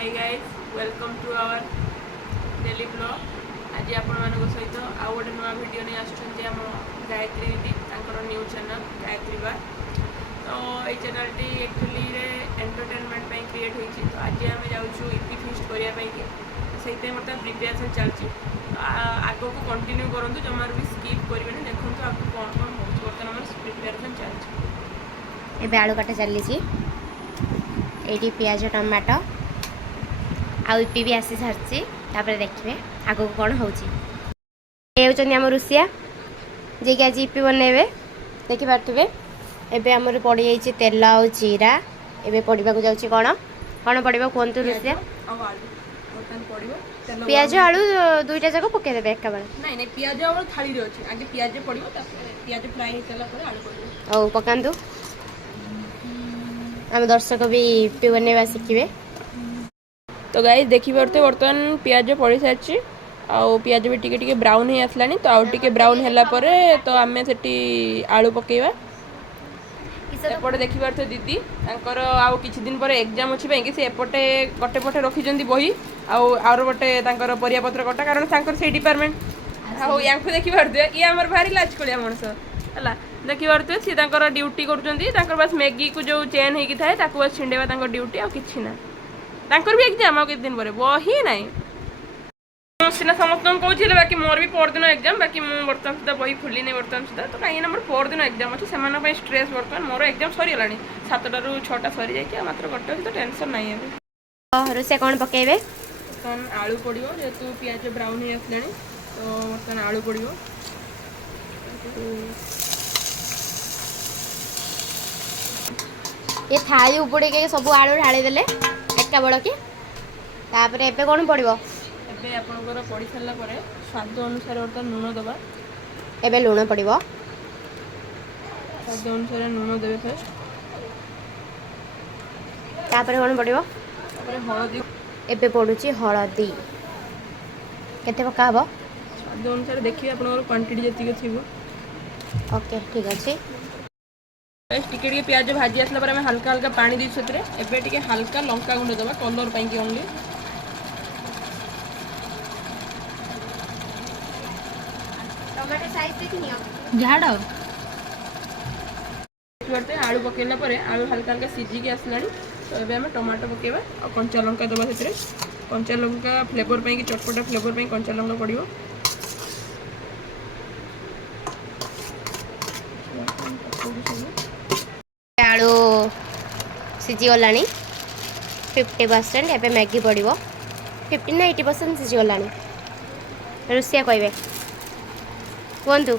Hi guys welcome to our daily blog. आज आपण सहित आउ गोटे नुआ वीडियो नहीं आम गायत्री दीदी न्यू चैनल गायत्री बार। तो ये channel T actually entertainment create होती। तो आज आम जाऊँ ईपी फिस्ट करने से मतलब प्रिपेरेसन चलती। आग को कंटिन्यू करूँ जमार भी स्किप करेंगे देखो आपको कौन कौन हो बर्तमान प्रिपेरेसन चलती। आलू काटा चली ये पियाज टमाटो आईपी भी आसी सारी देखिए आग को कौन होम रुषिया जी कि आज ईपी बनइबे देखिपे। एबे आमर पड़ जाइए तेल आ जीरा एबे पड़ा जाऊँ कौन कौन पड़ा कहतु रुषिया पियाज आलू दुईटा जाक पकईदे एक बार पियाज आलू थाली रे अछि आगे पियाज पड़िबो पियाज फ्राई हो सारा पर आलू पड़िबो ओ पकांतु आम दर्शक भी ईपी बनवा शिखे। तो गाइस देखी पारते बर्तमान पियाज पड़ सारी आउ पियाज भी टिके ब्राउन ही आसलानी। तो आउ टिके ब्राउन है तो आम से आलू पकेवा। एपटे देखी पारते दीदी आउ किछि दिन पर एग्जाम अच्छी कि से एपटे गोटे पटे रखी बही आउर गोटे परिया पत्र कटा कारण से डिपार्टमेंट या देखी पारे ये आम भारी लाजकलिया मनीष है देखी पारे सी ड्यूटी कर बस मैगी को जो चेन होगी थाए बस छिंडेवा ड्यूटी आ कि ना भी एग्जाम आ किसी दिन पर बही ना सीना समस्त कहते बाकी मोर भी परदिन एग्जाम बाकी मुझे बर्तमान सुधा बही खोली नहीं बर्तमान सुधा। तो कहीं मोर परदिन एग्जाम अच्छे से स्ट्रेस बर्तमान मोर एग्जाम सरीगला 7टा ରୁ 6टा सरी जाए मात्र गोटे अच्छी तो टेंशन नहीं है। रोसे कौन पकेबे बर्तमान आलू पड़ो जेहतु पियाज ब्राउन हो आसला तो बर्तमान आलू पड़ो ये थाली उपड़े के सब आलू ढाली देले एका बड़ की तापर एबे कौन पड़ो एबे आपनकर पड़ी सारा पर स्वाद अनुसार बर्तमान लुण दबा एबे लुण पड़ो स्वाद अनुसार लुण देवे फर्स्ट तापर कौन पड़ो तापर हळदी एबे पड़ुची हळदी केते पका हबो स्वाद अनुसार देखिए आपनकर क्वांटिटी जति थिबो। ओके ठीक अछि टिके प्याज भाजी आसला पर हल्का हल्का पानी दी से एबे टिके हल्का लंका गुंड दबा कलर पाई कि ओनली टमाटो साइज देखिनियो झाड़ आलू पकेला पर आलू हल्का हल्का सीझी आसला तो ये आम टमाटो पकेबा और कंचा लंका दबा से कंचा लंका फ्लेवर पाई चटपटा फ्लेवर पाई कंचा लंका पड़ो आलू सीझीगला 50% एबे मैगी पड़ो 50 ना 80% सीझीगला रुषिया कहबे कहतु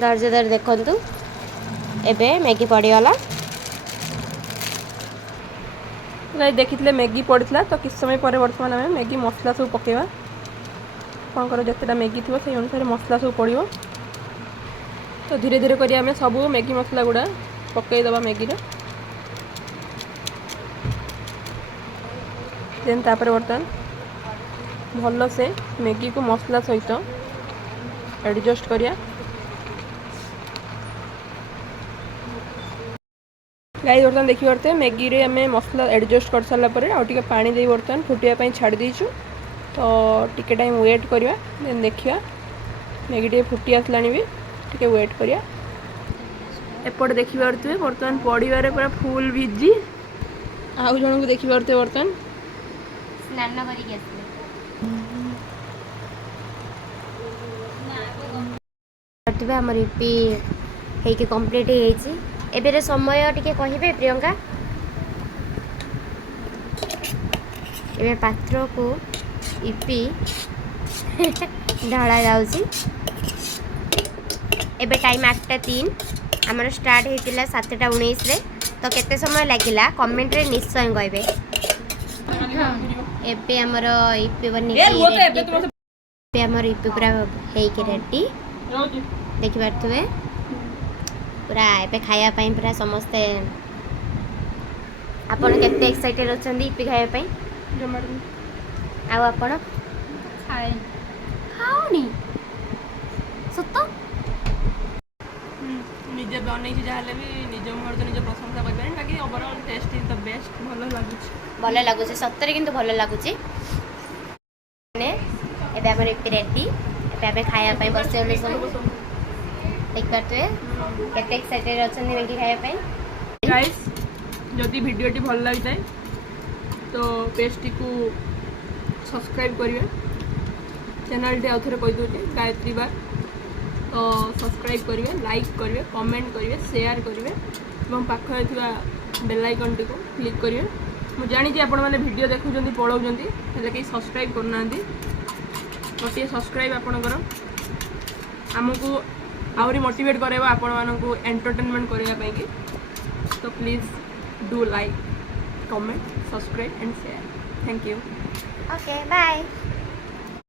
धैर्य धर देखु एबे मैगी पड़गला देखी मैगी पड़ता तो किस समय पर बर्तमान आम मैगी मसला सब पकेवा कौन जितेटा मैगी थी से अनुसार मसला सब पड़ो। तो धीरे धीरे कर आम सब मैगी मसला गुड़ा पकईदबा मैगी देन तापर बर्तमान भल से मैगी को मसला सहित एडजस्ट करिया। गाइस बर्तमान देखी पारते मैगी रे आम मसला एडजस्ट कर सारा पर आउटे पानी दे बर्तमान फुटाई छाड़ देचु। तो टिके टाइम वेट करवा देन देखिया मैगी टे फुटी आसला भी टिके वेट करिया। एपटे देखी पारे बर्तमान पड़े पूरा फुल भिजी आउ जन को देखी पारे बर्तमान स्नान करिके आसले हमर ईपी हेके कंप्लीट हो एबेर समय टिके कहिबे प्रियंका एबे पात्र को ईपी ढाला जाउची एबे टाइम 8:03 आमर स्टार्ट होइतिला 7:19 रे। तो केते समय लागिला कमेंट रे निश्चय कहबे। एबे हमर ईपी बनी एबे हमर ईपी पूरा हेई के रेडी देखि पारथुवे पूरा एबे खाया पई पूरा समस्त आपण केते एक्साइटेड अछंदी ईपी खाया पई आ आपण खाए खाओनी सत्तो निजे बनै जहाँ भी निज मुहर तो निज प्रशंसा कर बाकी overall taste is the best भल लगुच भल लगुच सतरे किंतु भल लगुच एबे हमर इपि रेडी एबे आबे खाया पई बसे ओले सब देख पारतुए केते एक्साइटेड अछन मैगी खाया पई गाइस जदि वीडियोटी भल लगी जाए तो पेजटी को सब्सक्राइब करिए चैनल टी आउथरे कहि दोचे गायत्री बार तो सब्सक्राइब करिए लाइक करिए कमेंट करिए शेयर करिए एवं पाखरे थिबा बेल आइकन टी को क्लिक करिए मु जानि जे आपण माने वीडियो देखुचंती पळौचंती हेले कि सब्सक्राइब करनांती गोटे सब्सक्राइब आपणकर आमको आहरी मोटिवेट करेबा आपण मानकु एंटरटेनमेंट करिया पई कि तो please do like comment subscribe and share thank you okay bye